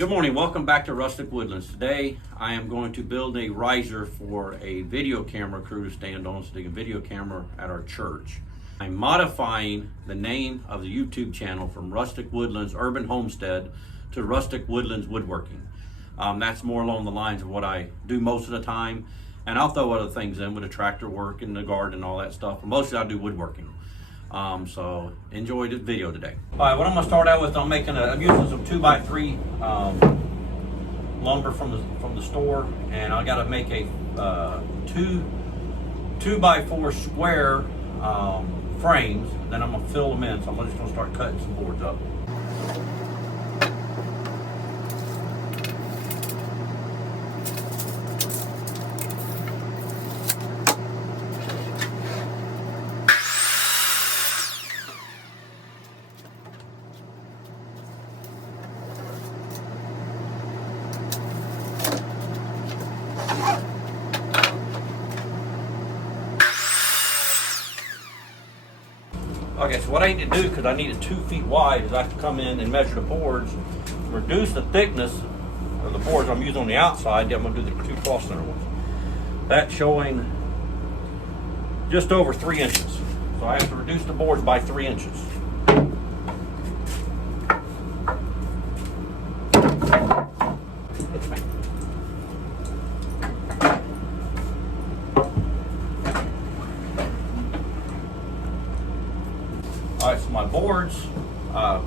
Good morning, welcome back to Rustic Woodlands. Today I am going to build a riser for a video camera crew to stand on, so they can video camera at our church. I'm modifying the name of the YouTube channel from Rustic Woodlands Urban Homestead to Rustic Woodlands Woodworking. That's more along the lines of what I do most of the time, and I'll throw other things in with the tractor work and the garden and all that stuff, but mostly I do woodworking. So enjoy this video today. All right, what I'm gonna start out with, I'm using some 2x3 lumber from the store, and I gotta make a 2x4 square frames. Then I'm gonna fill them in, so I'm just gonna start cutting some boards up. Okay, so what I need to do, because I need it 2 feet wide, is I have to come in and measure the boards, reduce the thickness of the boards I'm using on the outside. Then I'm going to do the 2 cross center ones. That's showing just over 3 inches. So I have to reduce the boards by 3 inches. All right, so my boards, I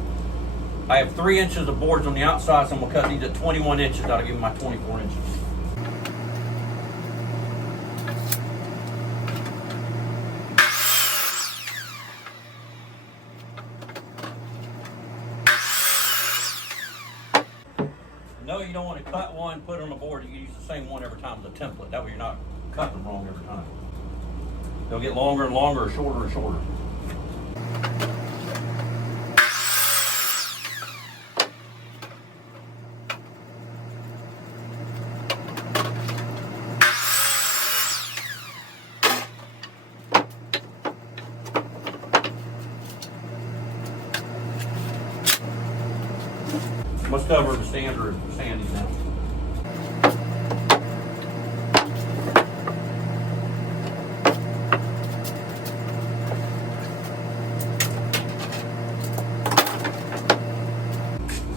have 3 inches of boards on the outside, so I'm gonna cut these at 21 inches. That'll give me my 24 inches. No, you don't want to cut one, put it on the board. You can use the same one every time as a template. That way you're not cutting them wrong every time. They'll get longer and longer, or shorter and shorter. Must cover the sander and sand these now.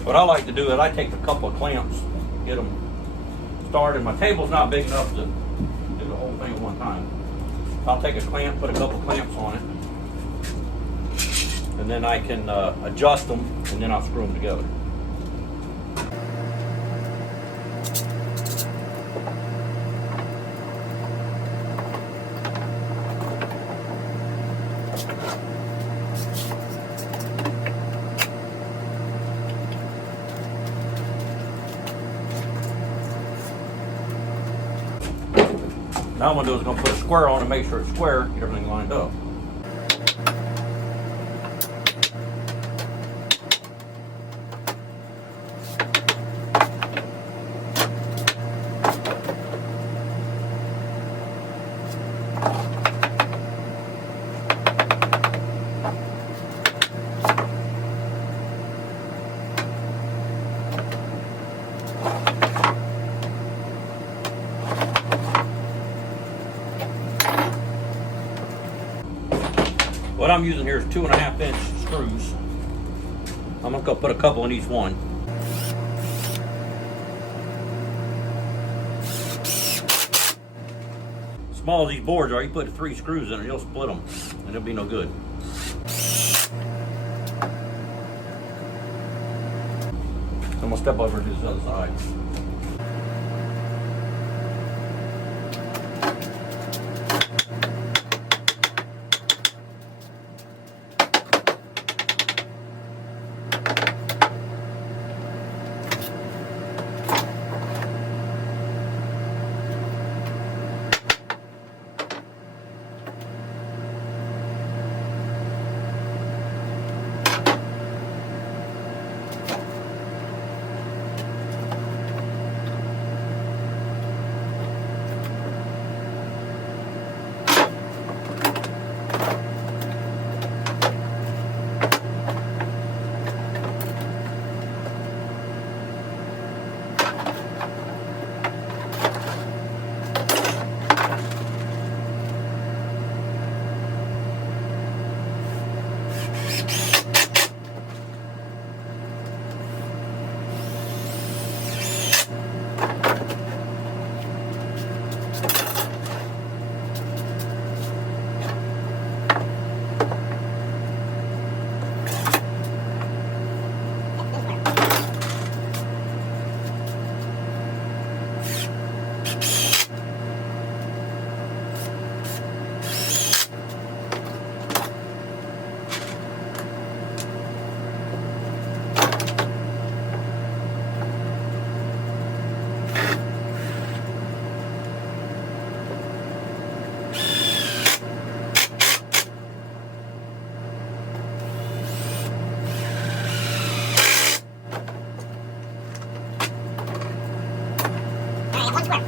What I like to do is I take a couple of clamps, get them started. My table's not big enough to do the whole thing at one time. I'll take a clamp, put a couple clamps on it, and then I can adjust them, and then I'll screw them together. Now what I'm gonna do is put a square on and make sure it's square, get everything lined up. What I'm using here is 2.5 inch screws. I'm gonna put a couple in each one. Small as these boards are, you put 3 screws in it, you'll split them, and it'll be no good. I'm gonna step over to this other side. one square.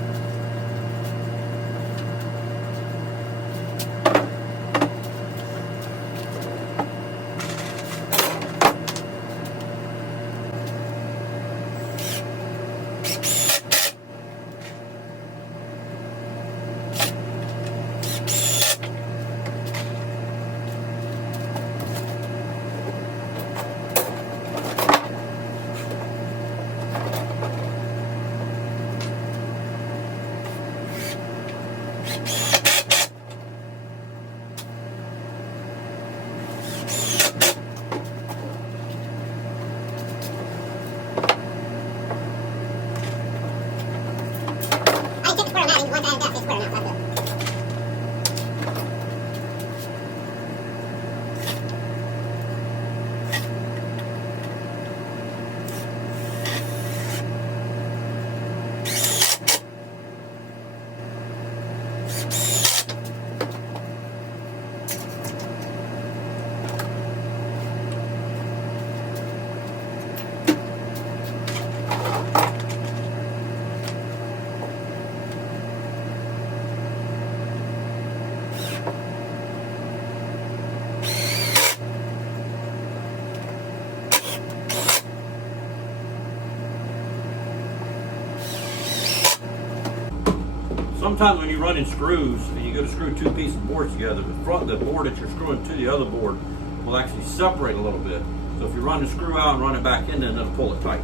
Sometimes when you're running screws and you go to screw two pieces of boards together, the board that you're screwing to the other board will actually separate a little bit. So if you run the screw out and run it back in, then it'll pull it tight.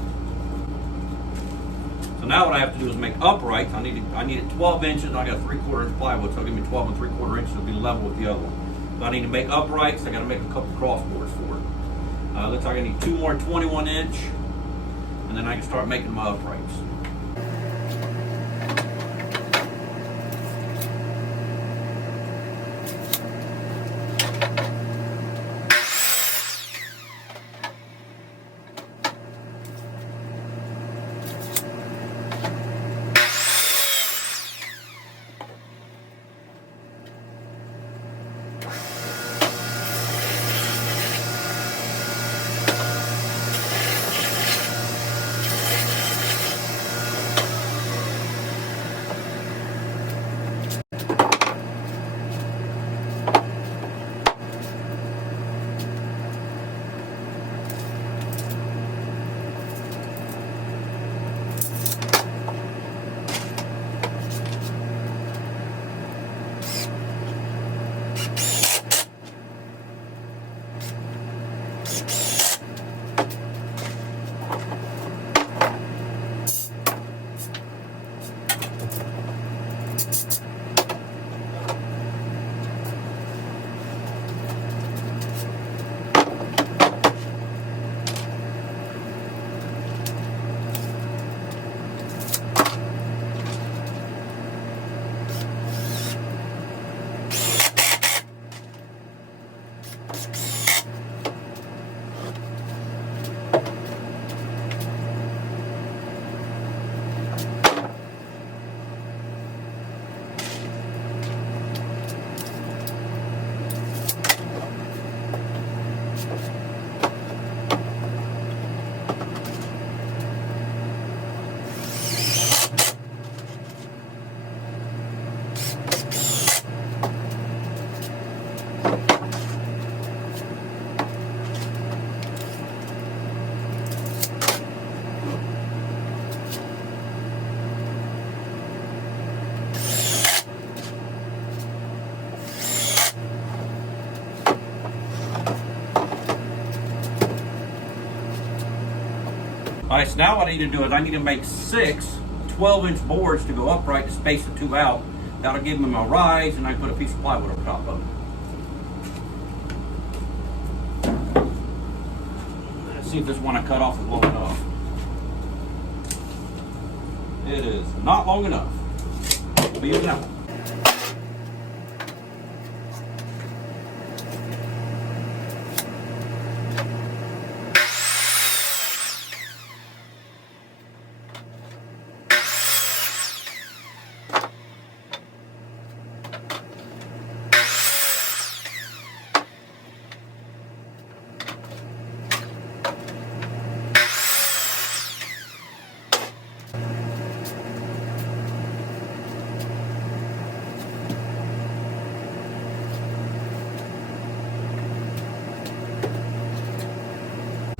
So now what I have to do is make uprights. I need it 12 inches. I got 3/4 inch plywood, so it'll give me 12 and 3/4 inches. It'll be level with the other one. So I need to make uprights. I got to make a couple cross boards for it. Looks like I need 2 more 21 inch, and then I can start making my uprights. Alright, so now what I need to do is I need to make 6 12-inch boards to go upright to space the two out. That'll give them a rise, and I put a piece of plywood over top of it. Let's see if this one I cut off is long enough. It is not long enough. We'll be using that one.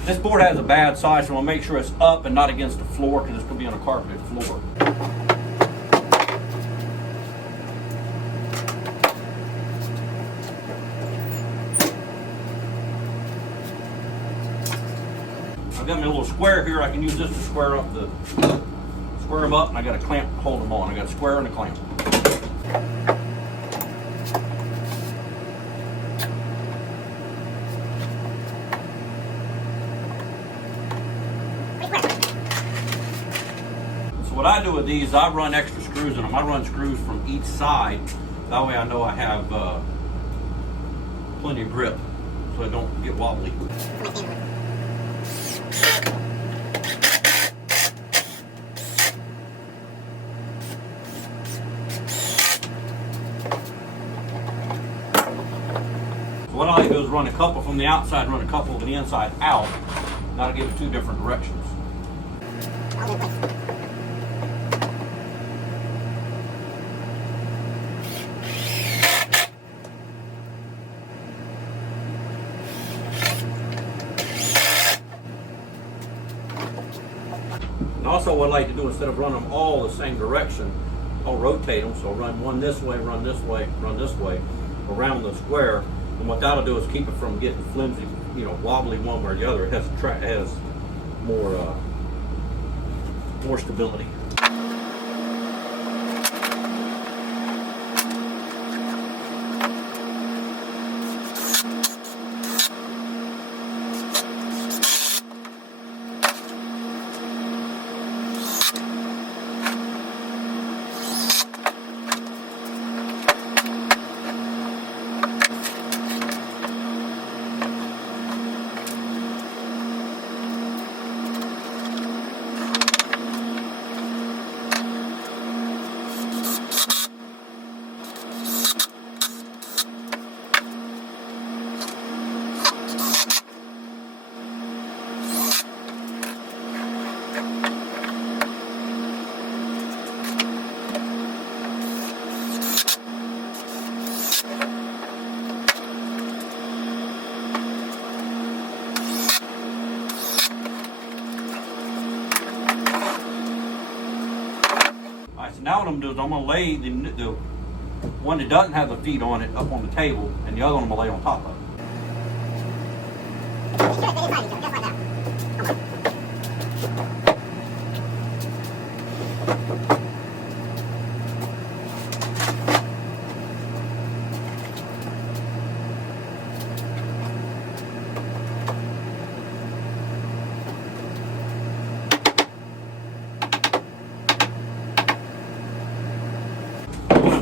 This board has a bad side, so I'm gonna make sure it's up and not against the floor because it's gonna be on a carpeted floor. I've got my little square here. I can use this to square them up, and I got a clamp to hold them on. I got a square and a clamp. What I do with these, I run extra screws in them. I run screws from each side. That way I know I have plenty of grip so I don't get wobbly. So what I like to do is run a couple from the outside, run a couple from the inside out. That'll give us two different directions. And also what I like to do, instead of running them all the same direction, I'll rotate them. So I'll run one this way, run this way, run this way, around the square. And what that'll do is keep it from getting flimsy, wobbly one way or the other. It has more stability. Now what I'm going to do is I'm going to lay the one that doesn't have the feet on it up on the table, and the other one I'm going to lay on top of it.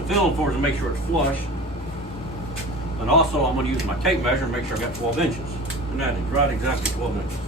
Feeling for it to make sure it's flush, and also I'm going to use my tape measure and make sure I got 12 inches, and that is right exactly 12 inches.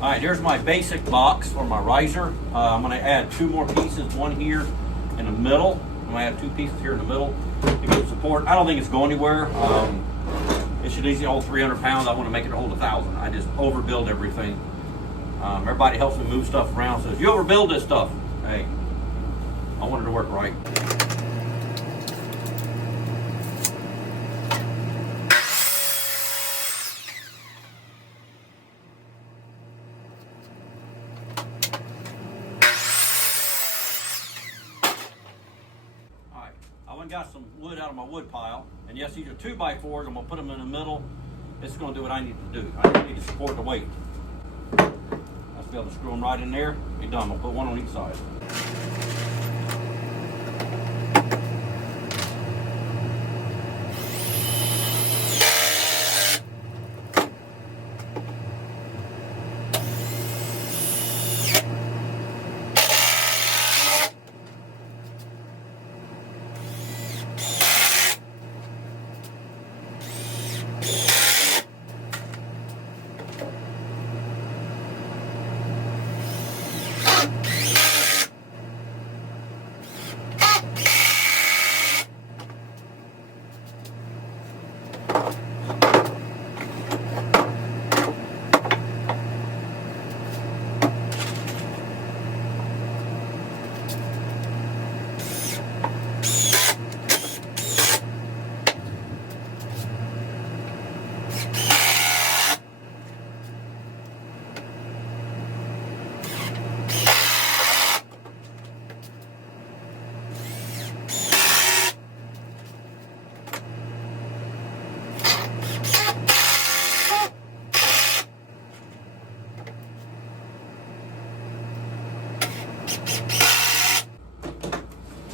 All right, here's my basic box for my riser. I'm going to add two more pieces, one here in the middle. I'm going to add two pieces here in the middle to give support. I don't think it's going anywhere. It should easily hold 300 pounds. I want to make it hold 1,000. I just overbuild everything. Everybody helps me move stuff around. Says, you overbuild this stuff. Hey, I wanted to work right. Alright, I went and got some wood out of my wood pile, and yes, these are 2x4s. I'm gonna put them in the middle. This is gonna do what I need to do. I need to support the weight. I'll be able to screw them right in there. Be done. I'll put one on each side.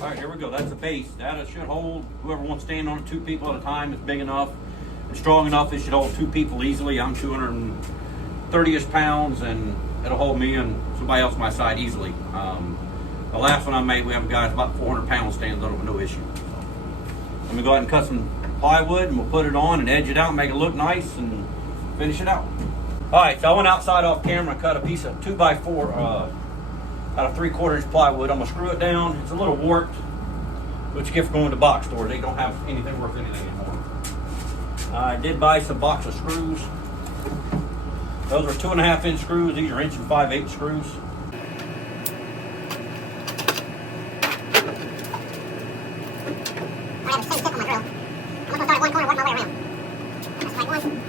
All right, here we go. That's the base. That should hold whoever wants to stand on it, 2 people at a time. It's big enough and strong enough. It should hold 2 people easily. I'm 230-ish pounds, and it'll hold me and somebody else on my side easily. The last one I made, we have a guy that's about 400 pounds stands on it with no issue. So, I'm gonna go ahead and cut some plywood, and we'll put it on and edge it out and make it look nice and finish it out. All right, so I went outside off camera and cut a piece of 2x4 out of 3/4 inch plywood. I'm gonna screw it down. It's a little warped, which you get from going to box stores. They don't have anything worth anything anymore. I did buy some box of screws. Those are 2.5 inch screws. These are 1 5/8 screws. I have the same tip on my drill. I'm just gonna start at one corner, work my way around. That's like one.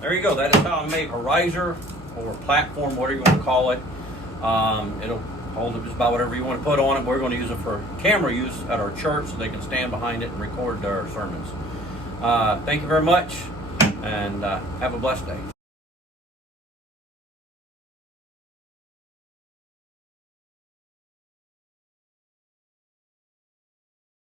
There you go. That is how I make a riser or platform, whatever you want to call it. It'll hold it just about whatever you want to put on it. We're going to use it for camera use at our church so they can stand behind it and record our sermons. Thank you very much, and have a blessed day.